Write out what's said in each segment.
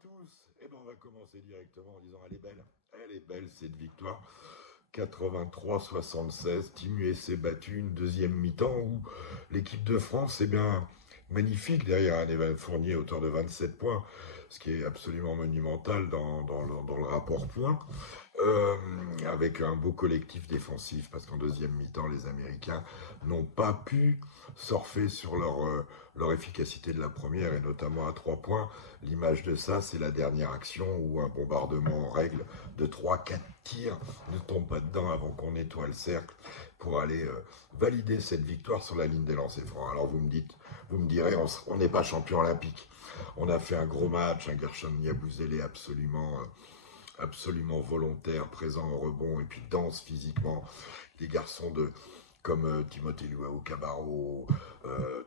tous. Eh ben, on va commencer directement en disant elle est belle cette victoire. 83-76, Team USA battu, une deuxième mi-temps où l'équipe de France est bien magnifique derrière un Evan Fournier auteur de 27 points, ce qui est absolument monumental dans le rapport points. Euh, Avec un beau collectif défensif, parce qu'en deuxième mi-temps, les Américains n'ont pas pu surfer sur leur efficacité de la première, et notamment à 3 points. L'image de ça, c'est la dernière action où un bombardement en règle de 3-4 tirs ne tombe pas dedans avant qu'on nettoie le cercle pour aller valider cette victoire sur la ligne des lancers francs. Alors vous me direz, on n'est pas champion olympique. On a fait un gros match, un Gershon Yabusele absolument volontaire, présent au rebond et puis dense physiquement. Des garçons comme Timothée Luau-Cabarro,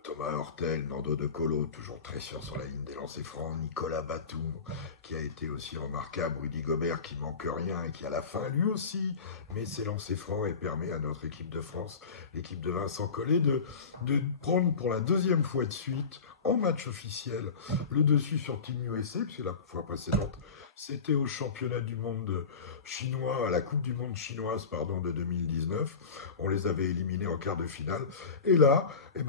Thomas Hurtel, Nando De Colo, toujours très sûr sur la ligne des lancers francs, Nicolas Batum, qui a été aussi remarquable, Rudy Gobert qui manque rien et qui à la fin lui aussi met ses lancers francs et permet à notre équipe de France, l'équipe de Vincent Collet, de prendre pour la deuxième fois de suite en match officiel le dessus sur Team USA, puisque la fois précédente c'était au championnat du monde chinois, à la Coupe du monde chinoise de 2019. On les avait éliminés en quart de finale. Et là,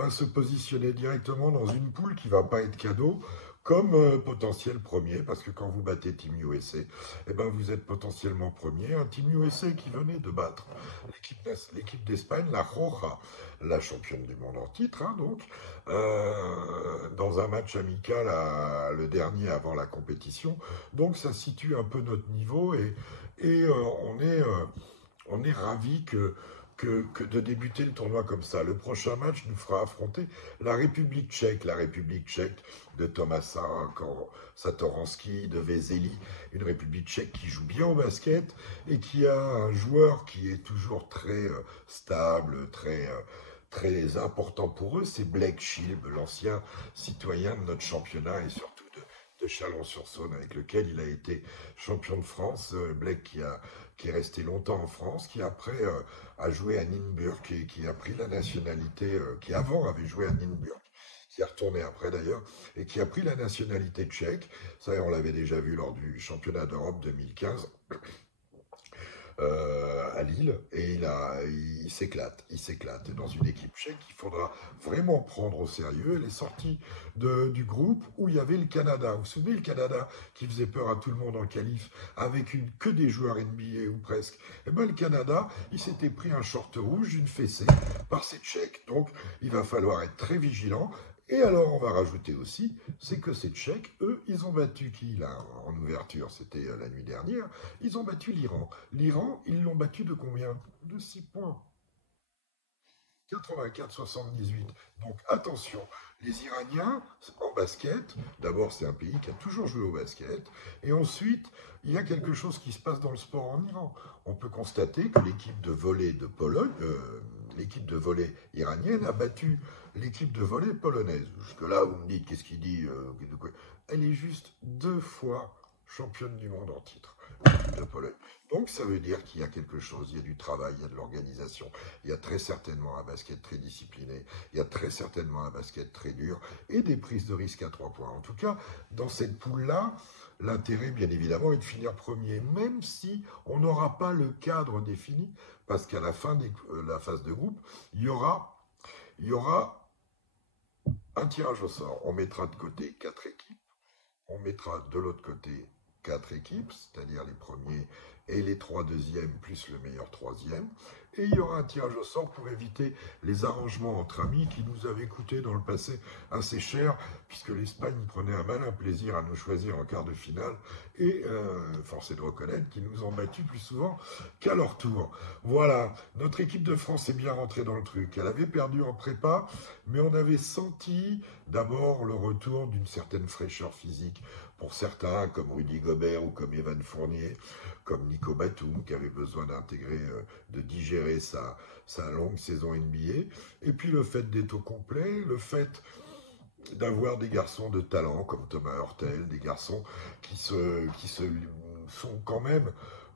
se positionner directement dans une poule qui va pas être cadeau, comme potentiel premier, parce que quand vous battez Team USA, vous êtes potentiellement premier. Un Team USA qui venait de battre l'équipe d'Espagne, la Roja, la championne du monde en titre, dans un match amical, le dernier avant la compétition. Donc ça situe un peu notre niveau et on est ravis que de débuter le tournoi comme ça. Le prochain match nous fera affronter la République tchèque de Tomáš Satoranský, de Vezeli, une République tchèque qui joue bien au basket et qui a un joueur qui est toujours très stable, très important pour eux, c'est Blake Schilb, l'ancien citoyen de notre championnat et surtout de Chalon-sur-Saône, avec lequel il a été champion de France. Blake qui est resté longtemps en France, qui après a joué à Nienburg et qui a pris la nationalité, qui avant avait joué à Nienburg, qui est retourné après d'ailleurs, et qui a pris la nationalité tchèque. Ça, on l'avait déjà vu lors du championnat d'Europe 2015. À Lille, et il s'éclate. Et dans une équipe tchèque qu'il faudra vraiment prendre au sérieux. Elle est sortie du groupe où il y avait le Canada. Vous vous souvenez, le Canada qui faisait peur à tout le monde en qualif, avec que des joueurs NBA ou presque. Le Canada, il s'était pris un short rouge, une fessée par ces Tchèques. Donc, il va falloir être très vigilant. Et alors, on va rajouter aussi, c'est que ces Tchèques, eux, ils ont battu qui, là, en ouverture, c'était la nuit dernière, ils ont battu l'Iran. L'Iran, ils l'ont battu de combien? De 6 points. 84-78. Donc attention, les Iraniens en basket, d'abord c'est un pays qui a toujours joué au basket, et ensuite il y a quelque chose qui se passe dans le sport en Iran. On peut constater que l'équipe de volley de Pologne, l'équipe de volley iranienne a battu l'équipe de volley polonaise. Jusque-là, vous me dites, qu'est-ce qu'il dit Elle est juste 2 fois championne du monde en titre, l'équipe de Pologne. Donc ça veut dire qu'il y a quelque chose, il y a du travail, il y a de l'organisation, il y a très certainement un basket très discipliné, il y a très certainement un basket très dur et des prises de risque à 3 points. En tout cas, dans cette poule-là, l'intérêt, bien évidemment, est de finir premier, même si on n'aura pas le cadre défini, parce qu'à la fin de la phase de groupe, il y aura un tirage au sort. On mettra de côté 4 équipes, on mettra de l'autre côté 4 équipes, c'est-à-dire les premiers et les 3 deuxièmes, plus le meilleur troisième. Et il y aura un tirage au sort pour éviter les arrangements entre amis qui nous avaient coûté dans le passé assez cher, puisque l'Espagne prenait un malin plaisir à nous choisir en quart de finale. Et force est de reconnaître qu'ils nous ont battus plus souvent qu'à leur tour. Voilà, notre équipe de France est bien rentrée dans le truc. Elle avait perdu en prépa, mais on avait senti d'abord le retour d'une certaine fraîcheur physique pour certains, comme Rudy Gobert ou comme Evan Fournier, comme Nico Batum, qui avait besoin de digérer sa longue saison NBA. Et puis le fait d'être au complet, le fait d'avoir des garçons de talent comme Thomas Hurtel, des garçons qui sont quand même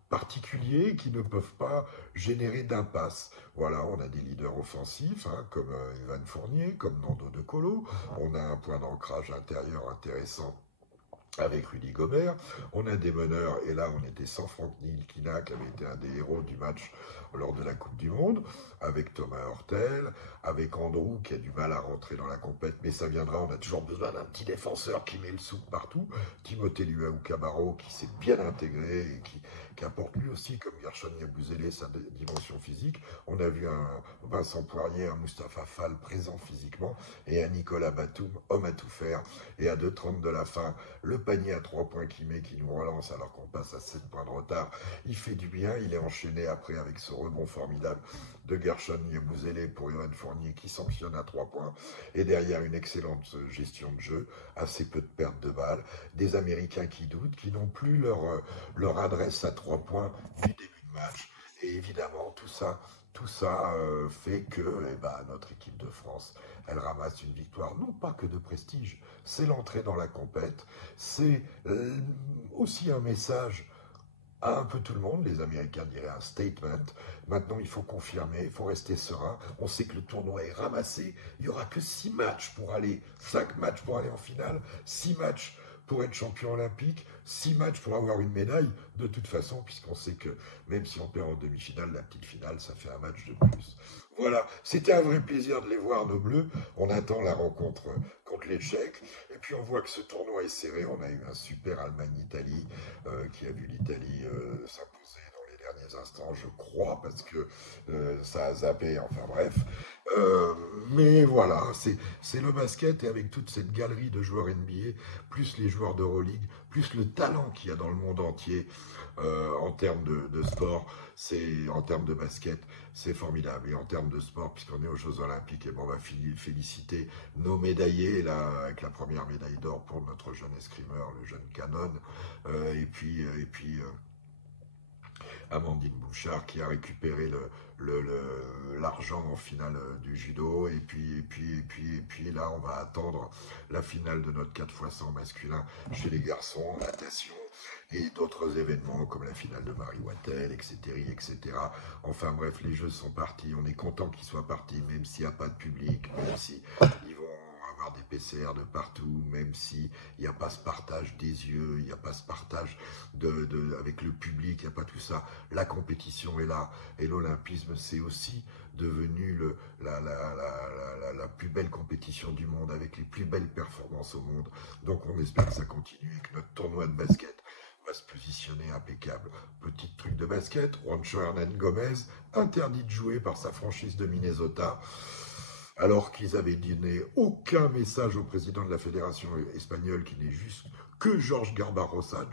particuliers, qui ne peuvent pas générer d'impasse. Voilà, on a des leaders offensifs, comme Evan Fournier, comme Nando De Colo, on a un point d'ancrage intérieur intéressant avec Rudy Gobert. On a des meneurs, et là on était sans Franck Ntilikina, qui avait été un des héros du match lors de la Coupe du Monde, avec Thomas Hurtel, avec Andrew qui a du mal à rentrer dans la compète, mais ça viendra, on a toujours besoin d'un petit défenseur qui met le souk partout. Timothée Luaou-Cabarro qui s'est bien intégré et qui apporte lui aussi, comme Gershon Yabusele, sa dimension physique. On a vu un Vincent Poirier, un Mustapha Fall présent physiquement, et un Nicolas Batum, homme à tout faire, et à 2,30 de la fin, le panier à 3 points qu'il met, qui nous relance alors qu'on passe à 7 points de retard. Il fait du bien, il est enchaîné après avec ce rebond formidable de Gershon Yabusele pour Evan Fournier qui sanctionne à 3 points. Et derrière une excellente gestion de jeu, assez peu de pertes de balles, des Américains qui doutent, qui n'ont plus leur adresse à 3 points du début de match. Et évidemment, tout ça fait que notre équipe de France, elle ramasse une victoire, non pas que de prestige, c'est l'entrée dans la compète, c'est aussi un message à un peu tout le monde, les Américains diraient un statement. Maintenant, il faut confirmer, il faut rester serein. On sait que le tournoi est ramassé. Il n'y aura que 6 matchs pour aller, 5 matchs pour aller en finale, 6 matchs pour être champion olympique, 6 matchs pour avoir une médaille, de toute façon, puisqu'on sait que même si on perd en demi-finale, la petite finale, ça fait un match de plus. Voilà, c'était un vrai plaisir de les voir, nos Bleus. On attend la rencontre contre les Tchèques. Et puis on voit que ce tournoi est serré. On a eu un super Allemagne-Italie qui a vu l'Italie s'imposer dans les derniers instants, je crois, parce que ça a zappé, enfin bref. Mais voilà, c'est le basket, et avec toute cette galerie de joueurs NBA, plus les joueurs d'Euroleague, plus le talent qu'il y a dans le monde entier en termes de sport, en termes de basket, c'est formidable. Et en termes de sport, puisqu'on est aux Jeux Olympiques, et bon, on va féliciter nos médaillés, là, avec la première médaille d'or pour notre jeune escrimeur, le jeune Canon, et puis Amandine Bouchard qui a récupéré l'argent en finale du judo. Et puis là, on va attendre la finale de notre 4x100 masculin chez les garçons en natation et d'autres événements comme la finale de Marie Wattel, etc., etc. Enfin bref, les jeux sont partis. On est content qu'ils soient partis, même s'il n'y a pas de public, même si ils vont avoir des PCR de partout, même s'il n'y a pas ce partage des yeux, il n'y a pas ce partage avec le public, il n'y a pas tout ça. La compétition est là, et l'olympisme, c'est aussi devenu la plus belle compétition du monde, avec les plus belles performances au monde. Donc on espère que ça continue et que notre tournoi de basket va se positionner impeccable. Petit truc de basket, Juancho Hernan Gomez, interdit de jouer par sa franchise de Minnesota, alors qu'ils avaient donné aucun message au président de la fédération espagnole, qui n'est juste que Jorge Garbajosa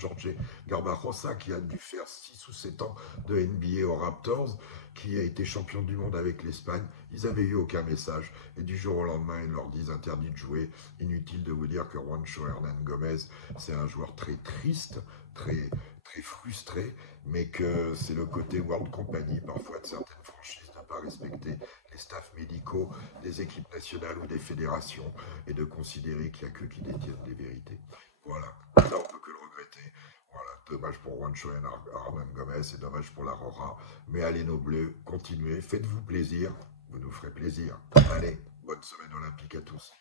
qui a dû faire 6 ou 7 ans de NBA aux Raptors, qui a été champion du monde avec l'Espagne. Ils n'avaient eu aucun message, et du jour au lendemain, ils leur disent interdit de jouer. Inutile de vous dire que Juancho Hernan Gomez, c'est un joueur très triste, très, très frustré, mais que c'est le côté World Company, parfois, de certaines franchises, de ne pas respecter les staffs médicaux des équipes nationales ou des fédérations, et de considérer qu'il n'y a que qui détiennent les vérités. Voilà, ça on peut que le regretter. Voilà, dommage pour Juancho Hernan Gomez, et dommage pour l'Aurora. Mais allez nos Bleus, continuez, faites-vous plaisir, vous nous ferez plaisir. Allez, bonne semaine olympique à tous.